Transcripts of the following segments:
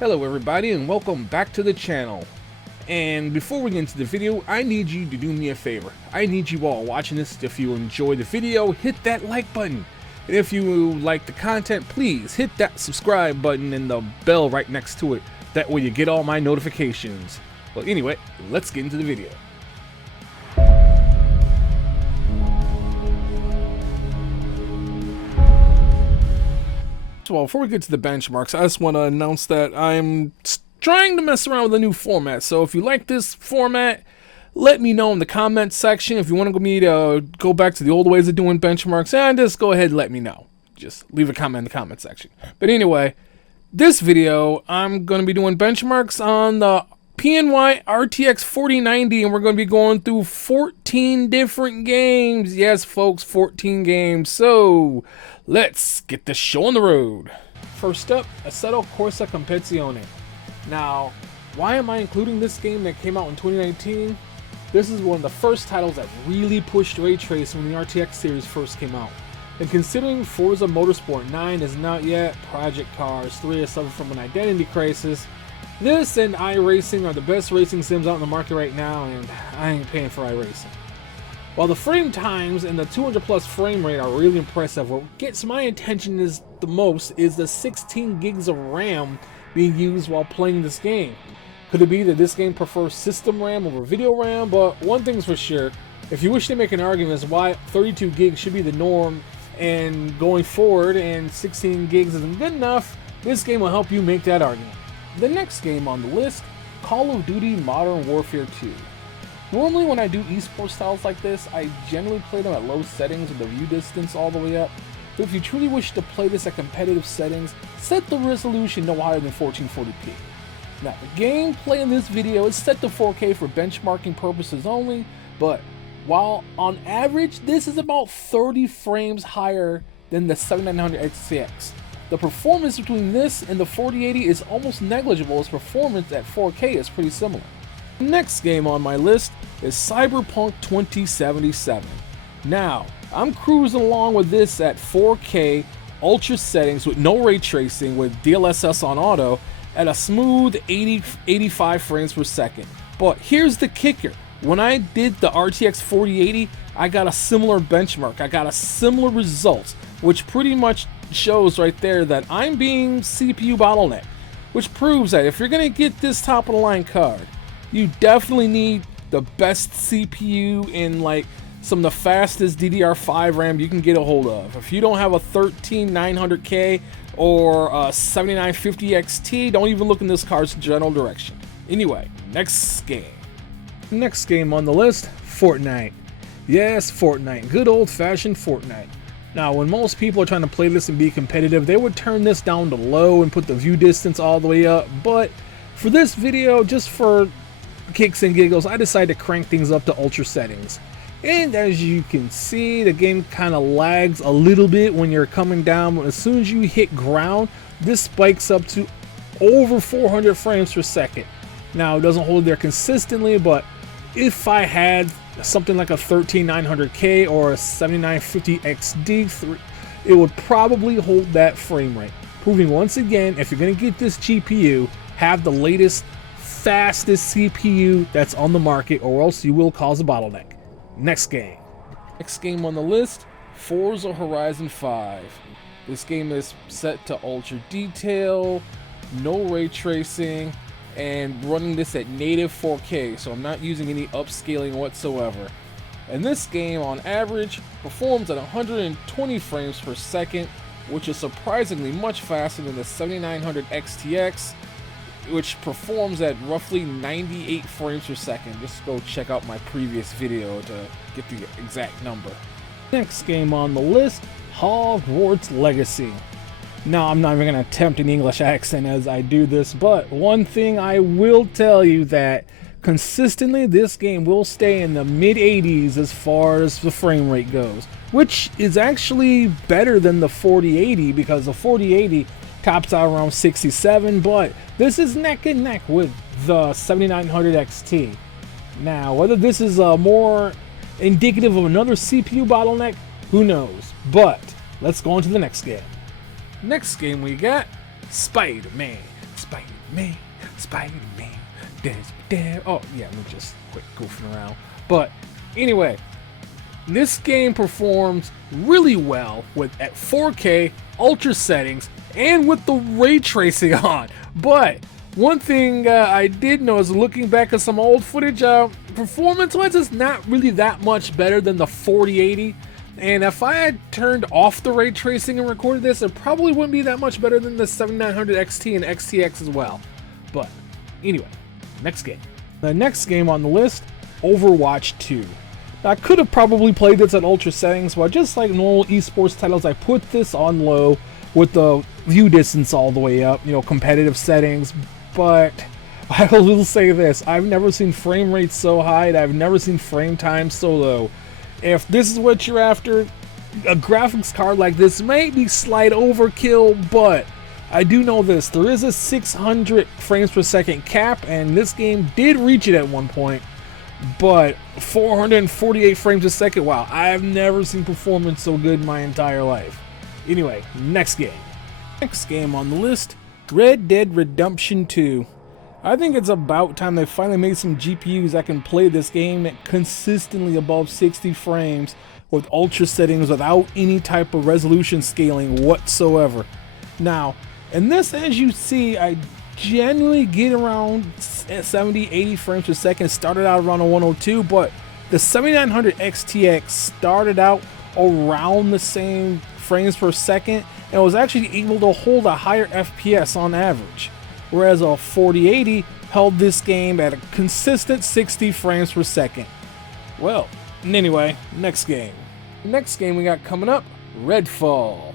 Hello everybody and welcome back to the channel. And before we get into the video, I need you to do me a favor. I need you all watching this, if you enjoy the video, hit that like button. And if you like the content, please hit that subscribe button and the bell right next to it. That way you get all my notifications. Well, anyway, let's get into the video. Well, before we get to the benchmarks, I just want to announce that I'm trying to mess around with a new format. So if you like this format, let me know in the comment section. If you want me to go back to the old ways of doing benchmarks, and just go ahead and let me know. Just leave a comment in the comment section. But anyway, this video, I'm going to be doing benchmarks on the PNY RTX 4090, and we're going to be going through 14 different games. Yes, folks, 14 games. So let's get the show on the road. First up, Assetto Corsa Competizone. Now, why am I including this game that came out in 2019? This is one of the first titles that really pushed ray tracing when the RTX series first came out. And considering Forza Motorsport 9 is not yet, Project Cars 3 has suffered from an identity crisis, this and iRacing are the best racing sims out in the market right now, and I ain't paying for iRacing. While the frame times and the 200 plus frame rate are really impressive, what gets my attention the most is the 16 gigs of RAM being used while playing this game. Could it be that this game prefers system RAM over video RAM? But one thing's for sure, if you wish to make an argument as why 32 gigs should be the norm and going forward and 16 gigs isn't good enough, this game will help you make that argument. The next game on the list, Call of Duty Modern Warfare 2. Normally when I do esports styles like this, I generally play them at low settings with the view distance all the way up. But if you truly wish to play this at competitive settings, set the resolution no higher than 1440p. Now, the gameplay in this video is set to 4K for benchmarking purposes only, but while on average this is about 30 frames higher than the 7900 XTX, the performance between this and the 4080 is almost negligible, as performance at 4K is pretty similar. The next game on my list is Cyberpunk 2077. Now, I'm cruising along with this at 4K ultra settings with no ray tracing with DLSS on auto at a smooth 85 frames per second. But here's the kicker. When I did the RTX 4080, I got a similar benchmark. I got a similar result, which pretty much shows right there that I'm being CPU bottlenecked, which proves that if you're going to get this top of the line card, you definitely need the best CPU in like some of the fastest DDR5 RAM you can get a hold of. If you don't have a 13900K or a 7950 XT, don't even look in this card's general direction. Anyway, next game. Next game on the list, Fortnite. Yes, Fortnite. Good old-fashioned Fortnite. Now, when most people are trying to play this and be competitive, they would turn this down to low and put the view distance all the way up. But for this video, just for kicks and giggles, I decided to crank things up to ultra settings. And as you can see, the game kind of lags a little bit when you're coming down. But as soon as you hit ground, this spikes up to over 400 frames per second. Now, it doesn't hold there consistently, but if I had something like a 13900K or a 7950 XD, it would probably hold that frame rate. Proving once again, if you're going to get this GPU, have the latest, fastest CPU that's on the market, or else you will cause a bottleneck. Next game. Next game on the list, Forza Horizon 5. This game is set to ultra detail, no ray tracing, and running this at native 4K, so I'm not using any upscaling whatsoever. And this game on average performs at 120 frames per second, which is surprisingly much faster than the 7900 XTX, which performs at roughly 98 frames per second. Just go check out my previous video to get the exact number. Next game on the list, Hogwarts Legacy. Now, I'm not even going to attempt an English accent as I do this, but one thing I will tell you that consistently this game will stay in the mid-80s as far as the frame rate goes, which is actually better than the 4080, because the 4080 tops out around 67, but this is neck and neck with the 7900 XT. Now, whether this is more indicative of another CPU bottleneck, who knows? But let's go on to the next game. Next game we got Spider-Man. Spider-Man, Spider-Man, there's there. Oh, yeah, let me just quit goofing around. But anyway, this game performs really well at 4K, ultra settings, and with the ray tracing on. But one thing I did know is looking back at some old footage, performance-wise, it's not really that much better than the 4080. And if I had turned off the ray tracing and recorded this, it probably wouldn't be that much better than the 7900 XT and XTX as well. But anyway, next game. The next game on the list, Overwatch 2. Now, I could have probably played this at ultra settings, but just like normal esports titles, I put this on low with the view distance all the way up, competitive settings. But I will say this, I've never seen frame rates so high, and I've never seen frame time so low. If this is what you're after, a graphics card like this may be slight overkill, but I do know this, there is a 600 frames per second cap, and this game did reach it at one point. But 448 frames a second, wow, I've never seen performance so good in my entire life. Anyway, next game. Next game on the list, Red Dead Redemption 2. I think it's about time they finally made some GPUs that can play this game at consistently above 60 frames with ultra settings without any type of resolution scaling whatsoever. Now, in this, as you see, I generally get around 70-80 frames per second. Started out around a 102, but the 7900 XTX started out around the same frames per second and was actually able to hold a higher FPS on average, whereas a 4080 held this game at a consistent 60 frames per second. Well, anyway, next game. Next game we got coming up, Redfall.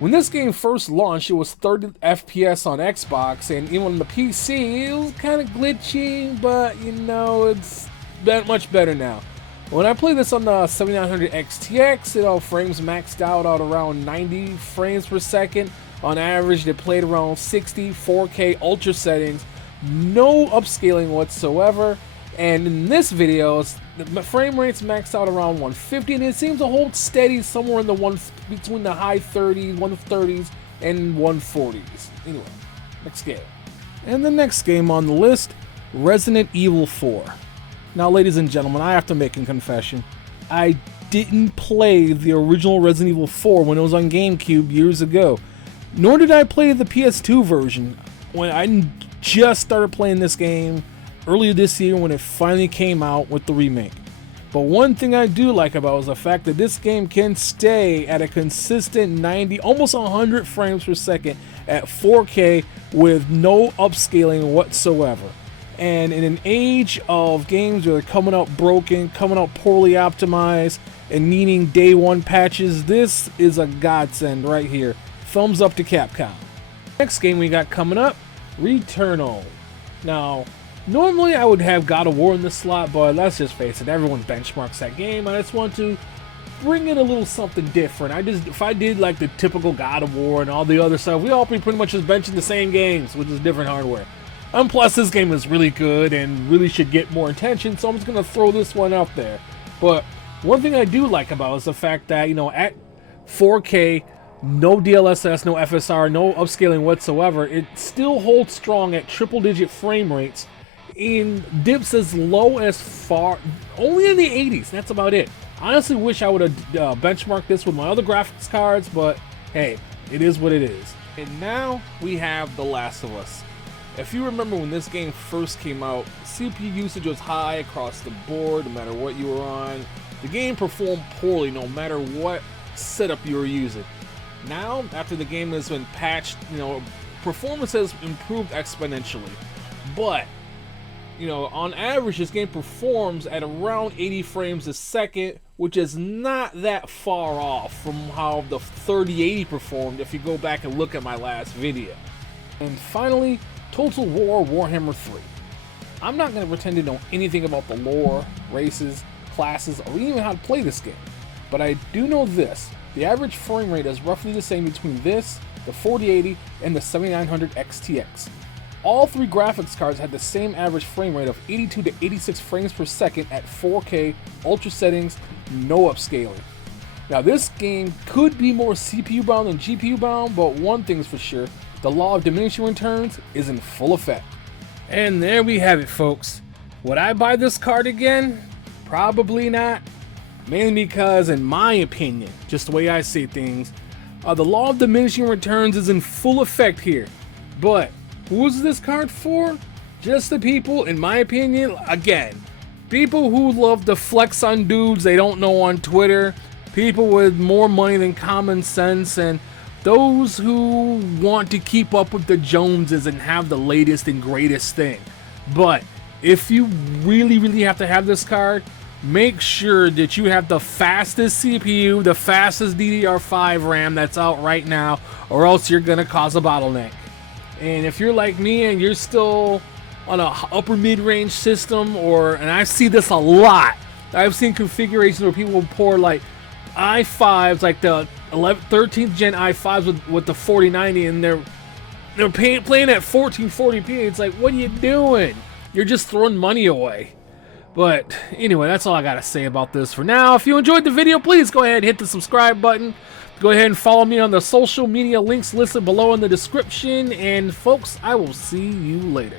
When this game first launched, it was 30 FPS on Xbox, and even on the PC, it was kind of glitchy, but it's much better now. When I played this on the 7900 XTX, frames maxed out at around 90 frames per second. On average, they played around 60, 4K ultra settings, no upscaling whatsoever. And in this video, the frame rates maxed out around 150, and it seems to hold steady somewhere in the between the high 30s, 130s, and 140s. Anyway, next game. And the next game on the list, Resident Evil 4. Now, ladies and gentlemen, I have to make a confession. I didn't play the original Resident Evil 4 when it was on GameCube years ago. Nor did I play the PS2 version when I just started playing this game earlier this year when it finally came out with the remake. But one thing I do like about it is the fact that this game can stay at a consistent 90, almost 100 frames per second at 4K with no upscaling whatsoever. And in an age of games that are coming out broken, coming out poorly optimized, and needing day one patches, this is a godsend right here. Thumbs up to Capcom. Next game we got coming up, Returnal. Now, normally I would have God of War in this slot, but let's just face it, everyone benchmarks that game. I just want to bring in a little something different. If I did like the typical God of War and all the other stuff, we all pretty much just benching the same games with just different hardware. And plus, this game is really good and really should get more attention, so I'm just going to throw this one out there. But one thing I do like about it is the fact that, at 4K, no DLSS, no FSR, no upscaling whatsoever, it still holds strong at triple-digit frame rates in dips as low as only in the 80s. That's about it. I honestly wish I would have benchmarked this with my other graphics cards, but hey, it is what it is. And now we have The Last of Us. If you remember when this game first came out, CPU usage was high across the board, no matter what you were on. The game performed poorly no matter what setup you were using. Now, after the game has been patched, performance has improved exponentially. But, on average, this game performs at around 80 frames a second, which is not that far off from how the 3080 performed if you go back and look at my last video. And finally, Total War Warhammer 3. I'm not going to pretend to know anything about the lore, races, classes, or even how to play this game. But I do know this. The average frame rate is roughly the same between this, the 4080, and the 7900 XTX. All three graphics cards had the same average frame rate of 82 to 86 frames per second at 4K, ultra settings, no upscaling. Now this game could be more CPU bound than GPU bound, but one thing's for sure, the law of diminishing returns is in full effect. And there we have it, folks. Would I buy this card again? Probably not. Mainly because, in my opinion, just the way I see things, the law of diminishing returns is in full effect here. But who's this card for? Just the people, in my opinion, again, people who love to flex on dudes they don't know on Twitter, people with more money than common sense, and those who want to keep up with the Joneses and have the latest and greatest thing. But if you really have to have this card, make sure that you have the fastest CPU, the fastest DDR5 RAM that's out right now, or else you're gonna cause a bottleneck. And if you're like me and you're still on a upper mid-range system, and I see this a lot, I've seen configurations where people will pour like i5s, like the 13th gen i5s with the 4090, and they're playing at 1440p. It's like, what are you doing? You're just throwing money away. But anyway, that's all I gotta say about this for now. If you enjoyed the video, please go ahead and hit the subscribe button. Go ahead and follow me on the social media links listed below in the description. And folks, I will see you later.